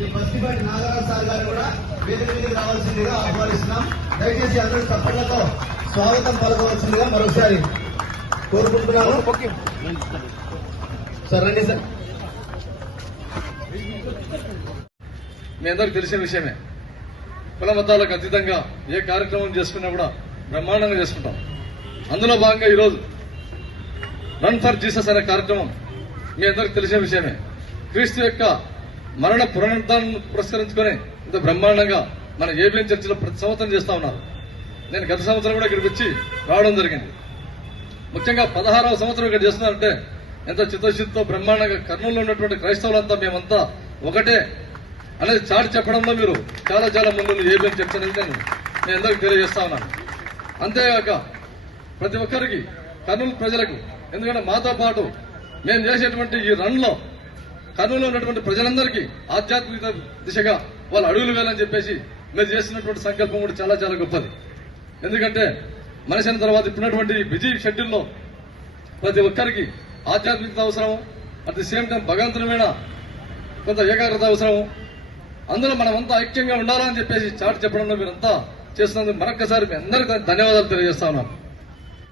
Shri మస్తిపాటి Nagaraju sir గారు కూడా వేదిక మీదకి రావాల్సిందిగా ఆహ్వానిస్తున్నాం. దయచేసి అందరూ తప్పట్లతో స్వాగతం పలకవలసిందిగా మరొకసారి కోరుకుంటున్నాను. సార్ రండి సార్. మీ అందరికి తెలిసిన విషయమే, కుల మతాలకు అతీతంగా ఏ కార్యక్రమం చేసుకున్నా కూడా బ్రహ్మాండంగా చేసుకుంటాం. అందులో భాగంగా ఈరోజు రన్ ఫర్ జీసస్ అనే కార్యక్రమం మీ అందరికి తెలిసిన విషయమే. క్రీస్తు యొక్క మరణ పునరుద్ధాన్ని పురస్కరించుకొని ఇంత బ్రహ్మాండంగా మన ఏబిఎన్ చర్చిలో ప్రతి సంవత్సరం చేస్తా ఉన్నారు. నేను గత సంవత్సరం కూడా ఇక్కడికి వచ్చి రావడం జరిగింది. ముఖ్యంగా 16వ సంవత్సరం ఇక్కడ చేస్తున్నారంటే ఎంత చిత్తశుద్ధితో బ్రహ్మాండంగా కర్నూలులో ఉన్నటువంటి క్రైస్తవులంతా మేమంతా ఒకటే అనేది చాటి చెప్పడంలో మీరు చాలా చాలా ముందు ఏబిఎన్ చర్చ అనేది నేను మీ అందరికీ తెలియజేస్తా ఉన్నాను. అంతేగాక ప్రతి ఒక్కరికి కర్నూలు ప్రజలకు, ఎందుకంటే మాతో పాటు మేము చేసేటువంటి ఈ రన్ లో కర్నూలులో ఉన్నటువంటి ప్రజలందరికీ ఆధ్యాత్మిక దిశగా వాళ్ళు అడుగులు వేయాలని చెప్పేసి మీరు చేస్తున్నటువంటి సంకల్పం కూడా చాలా చాలా గొప్పది. ఎందుకంటే మనిషి అయిన తర్వాత ఇప్పుడున్నటువంటి బిజీ షెడ్యూల్లో ప్రతి ఒక్కరికి ఆధ్యాత్మికత అవసరం, అట్ ది సేమ్ టైం భగవంతుని మీద కొంత ఏకాగ్రత అవసరం. అందులో మనమంతా ఐక్యంగా ఉండాలని చెప్పేసి చాటి చెప్పడంలో మీరంతా చేస్తున్నందుకు మరొక్కసారి మీ అందరికీ ధన్యవాదాలు తెలియజేస్తా ఉన్నాం.